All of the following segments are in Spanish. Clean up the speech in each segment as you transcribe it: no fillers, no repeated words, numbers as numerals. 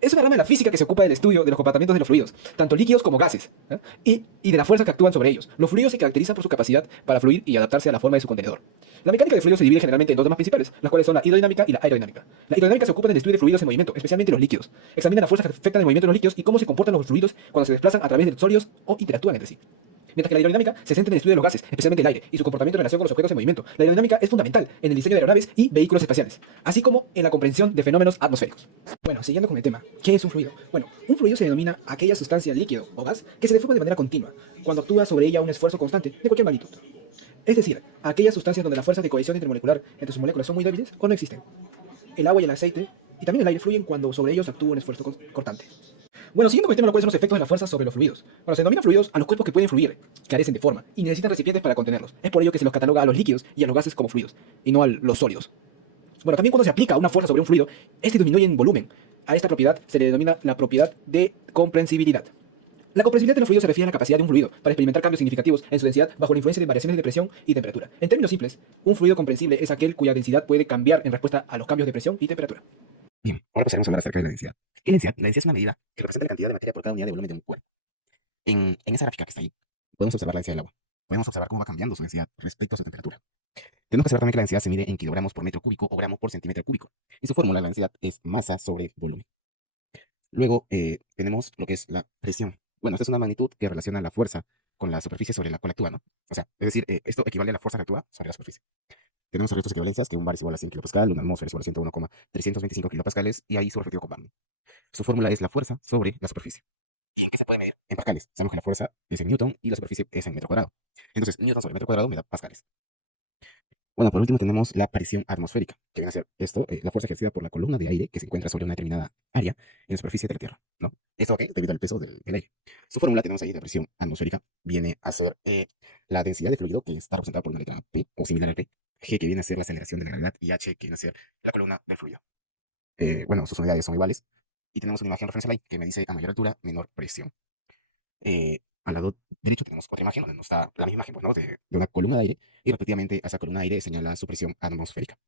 Es una rama de la física que se ocupa del estudio de los comportamientos de los fluidos, tanto líquidos como gases, ¿eh? y de la fuerza que actúan sobre ellos. Los fluidos se caracterizan por su capacidad para fluir y adaptarse a la forma de su contenedor. La mecánica de fluidos se divide generalmente en dos ramas principales, las cuales son la hidrodinámica y la aerodinámica. La hidrodinámica se ocupa del estudio de fluidos en movimiento, especialmente los líquidos. Examina las fuerzas que afectan el movimiento de los líquidos y cómo se comportan los fluidos cuando se desplazan a través de sólidos o interactúan entre sí. Mientras que la hidrodinámica se centra en el estudio de los gases, especialmente el aire, y su comportamiento en relación con los objetos en movimiento. La hidrodinámica es fundamental en el diseño de aeronaves y vehículos espaciales, así como en la comprensión de fenómenos atmosféricos. Bueno, siguiendo con el tema, ¿qué es un fluido? Bueno, un fluido se denomina aquella sustancia líquido o gas que se deforma de manera continua, cuando actúa sobre ella un esfuerzo constante de cualquier magnitud. Es decir, aquellas sustancias donde las fuerzas de cohesión intermolecular entre sus moléculas son muy débiles o no existen. El agua y el aceite y también el aire fluyen cuando sobre ellos actúa un esfuerzo cortante. Bueno, siguiendo con el tema, ¿cuáles son los efectos de la fuerza sobre los fluidos? Bueno, se denomina fluidos a los cuerpos que pueden fluir, carecen de forma y necesitan recipientes para contenerlos. Es por ello que se los cataloga a los líquidos y a los gases como fluidos, y no a los sólidos. Bueno, también cuando se aplica una fuerza sobre un fluido, este disminuye en volumen. A esta propiedad se le denomina la propiedad de comprensibilidad. La comprensibilidad de los fluidos se refiere a la capacidad de un fluido para experimentar cambios significativos en su densidad bajo la influencia de variaciones de presión y temperatura. En términos simples, un fluido comprensible es aquel cuya densidad puede cambiar en respuesta a los cambios de presión y temperatura. Bien, ahora pasaremos a hablar acerca de la densidad. ¿Qué es densidad? La densidad es una medida que representa la cantidad de materia por cada unidad de volumen de un cuerpo. En esa gráfica que está ahí, podemos observar la densidad del agua. Podemos observar cómo va cambiando su densidad respecto a su temperatura. Tenemos que saber también que la densidad se mide en kilogramos por metro cúbico o gramo por centímetro cúbico. Y su fórmula, la densidad, es masa sobre volumen. Luego tenemos lo que es la presión. Bueno, esta es una magnitud que relaciona la fuerza con la superficie sobre la cual actúa, ¿no? O sea, es decir, esto equivale a la fuerza que actúa sobre la superficie. Tenemos restos equivalencias, que un bar es igual a 100 kilopascal, una atmósfera es igual a 101,325 kilopascales, y ahí su respectivo comando. Su fórmula es la fuerza sobre la superficie. ¿Y en qué se puede medir? En pascales. Sabemos que la fuerza es en newton y la superficie es en metro cuadrado. Entonces, newton sobre metro cuadrado me da pascales. Bueno, por último tenemos la presión atmosférica, que viene a ser esto, la fuerza ejercida por la columna de aire que se encuentra sobre una determinada área en la superficie de la Tierra, ¿no? ¿Esto qué? Debido al peso del aire. Su fórmula tenemos ahí de presión atmosférica, viene a ser la densidad de fluido, que está representada por una letra P, o similar al P, G, que viene a ser la aceleración de la gravedad, y H, que viene a ser la columna del fluido. Bueno, sus unidades son iguales, y tenemos una imagen referencial ahí que me dice a mayor altura, menor presión. Al lado derecho tenemos otra imagen donde nos está la misma imagen, pues, ¿no? de una columna de aire, y respectivamente a esa columna de aire señala su presión atmosférica.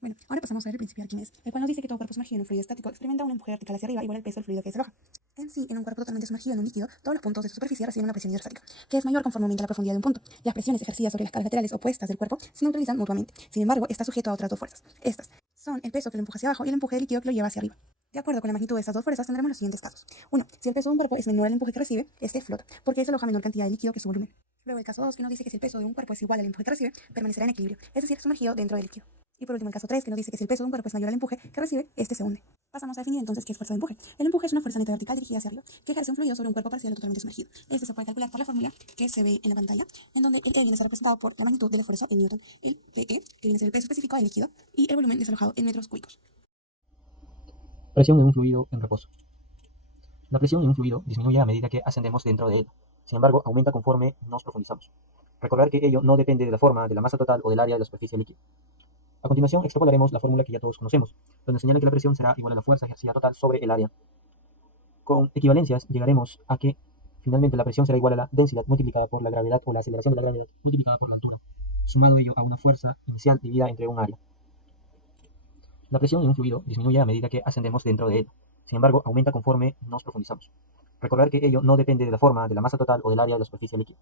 Bueno, ahora pasamos a ver el principio de Arquímedes, el cual nos dice que todo cuerpo sumergido en un fluido estático experimenta un empuje vertical hacia arriba igual al peso del fluido que desaloja. En sí, en un cuerpo totalmente sumergido en un líquido, todos los puntos de su superficie reciben una presión hidrostática, que es mayor conforme aumenta la profundidad de un punto. Las presiones ejercidas sobre las caras laterales opuestas del cuerpo se neutralizan mutuamente. Sin embargo, está sujeto a otras dos fuerzas. Estas son el peso que lo empuja hacia abajo y el empuje del líquido que lo lleva hacia arriba. De acuerdo con la magnitud de estas dos fuerzas, tendremos los siguientes casos. 1. Si el peso de un cuerpo es menor al empuje que recibe, este flota, porque desaloja menor cantidad de líquido que su volumen. Luego el caso 2, que nos dice que si el peso de un cuerpo es igual al empuje que recibe, permanecerá en equilibrio, es decir, sumergido dentro del líquido. Y por último, el caso 3, que nos dice que si el peso de un cuerpo es mayor al empuje que recibe, este se hunde. Pasamos a definir entonces qué es fuerza de empuje. El empuje es una fuerza neta vertical dirigida hacia arriba, que ejerce un fluido sobre un cuerpo parcial o totalmente sumergido. Este se puede calcular por la fórmula que se ve en la pantalla, en donde el E viene a ser representado por la magnitud de la fuerza en newton, el PE, que viene a ser el peso específico del líquido, y el volumen desalojado en metros cúbicos. Presión en un fluido en reposo. La presión en un fluido disminuye a medida que ascendemos dentro de él. Sin embargo, aumenta conforme nos profundizamos. Recordar que ello no depende de la forma, de la masa total o del área de la superficie líquida. A continuación, extrapolaremos la fórmula que ya todos conocemos, donde señala que la presión será igual a la fuerza ejercida total sobre el área. Con equivalencias llegaremos a que finalmente la presión será igual a la densidad multiplicada por la gravedad o la aceleración de la gravedad multiplicada por la altura, sumado ello a una fuerza inicial dividida entre un área. La presión en un fluido disminuye a medida que ascendemos dentro de él. Sin embargo, aumenta conforme nos profundizamos. Recordar que ello no depende de la forma, de la masa total o del área de la superficie líquida.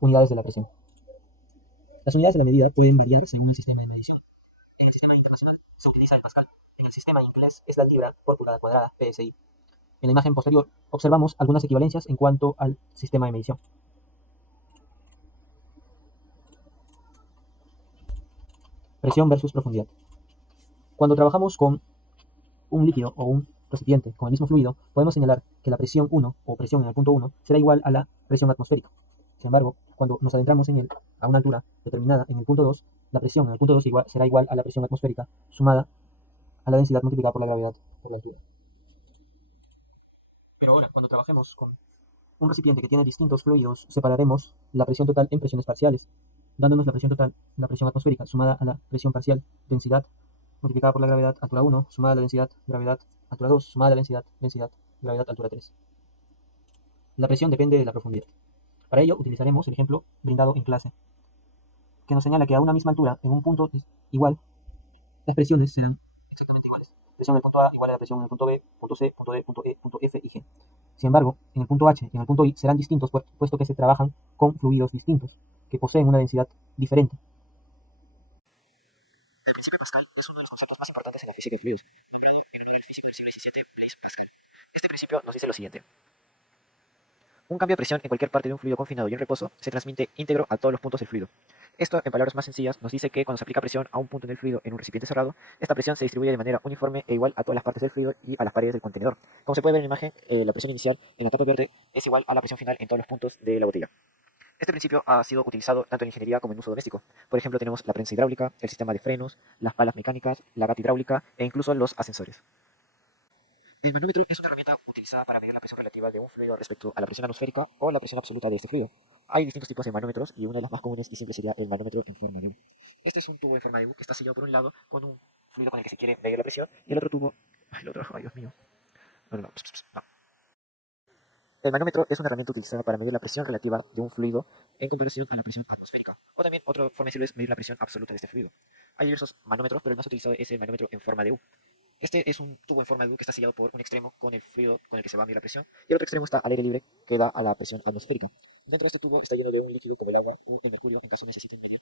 Unidades de la presión. Las unidades de la medida pueden variar según el sistema de medición. En el sistema internacional se utiliza el pascal. En el sistema inglés es la libra por pulgada cuadrada, PSI. En la imagen posterior observamos algunas equivalencias en cuanto al sistema de medición. Presión versus profundidad. Cuando trabajamos con un líquido o un recipiente con el mismo fluido, podemos señalar que la presión 1 o presión en el punto 1 será igual a la presión atmosférica. Sin embargo, cuando nos adentramos en él a una altura determinada en el punto 2, la presión en el punto 2 será igual a la presión atmosférica sumada a la densidad multiplicada por la gravedad por la altura. Pero ahora, cuando trabajemos con un recipiente que tiene distintos fluidos, separaremos la presión total en presiones parciales, dándonos la presión total, la presión atmosférica sumada a la presión parcial, densidad multiplicada por la gravedad, altura 1, sumada a la densidad, gravedad, altura 2, sumada a la densidad, densidad, gravedad, altura 3. La presión depende de la profundidad. Para ello utilizaremos el ejemplo brindado en clase, que nos señala que a una misma altura, en un punto igual, las presiones serán exactamente iguales. presión en el punto A igual a la presión en el punto B, punto C, punto D, punto E, punto F y G. Sin embargo, en el punto H y en el punto I serán distintos, puesto que se trabajan con fluidos distintos, que poseen una densidad diferente. El principio de Pascal es uno de los conceptos más importantes en la física de fluidos, nombrado en honor al físico del siglo XVII, Blaise Pascal. Este principio nos dice lo siguiente. Un cambio de presión en cualquier parte de un fluido confinado y en reposo se transmite íntegro a todos los puntos del fluido. Esto, en palabras más sencillas, nos dice que cuando se aplica presión a un punto en el fluido en un recipiente cerrado, esta presión se distribuye de manera uniforme e igual a todas las partes del fluido y a las paredes del contenedor. Como se puede ver en la imagen, la presión inicial en la tapa verde es igual a la presión final en todos los puntos de la botella. Este principio ha sido utilizado tanto en ingeniería como en uso doméstico. Por ejemplo, tenemos la prensa hidráulica, el sistema de frenos, las palas mecánicas, la gata hidráulica e incluso los ascensores. El manómetro es una herramienta utilizada para medir la presión relativa de un fluido respecto a la presión atmosférica o la presión absoluta de este fluido. Hay distintos tipos de manómetros y una de las más comunes y simples sería el manómetro en forma de U. Este es un tubo en forma de U que está sellado por un lado con un fluido con el que se quiere medir la presión y el otro tubo... Ay, Dios mío. No. El manómetro es una herramienta utilizada para medir la presión relativa de un fluido en comparación a la presión atmosférica. O también otra forma de decirlo es medir la presión absoluta de este fluido. Hay diversos manómetros, pero el más utilizado es el manómetro en forma de U. Este es un tubo en forma de U que está sellado por un extremo con el fluido con el que se va a medir la presión y el otro extremo está al aire libre que da a la presión atmosférica. Dentro de este tubo está lleno de un líquido como el agua o el mercurio en caso necesiten medir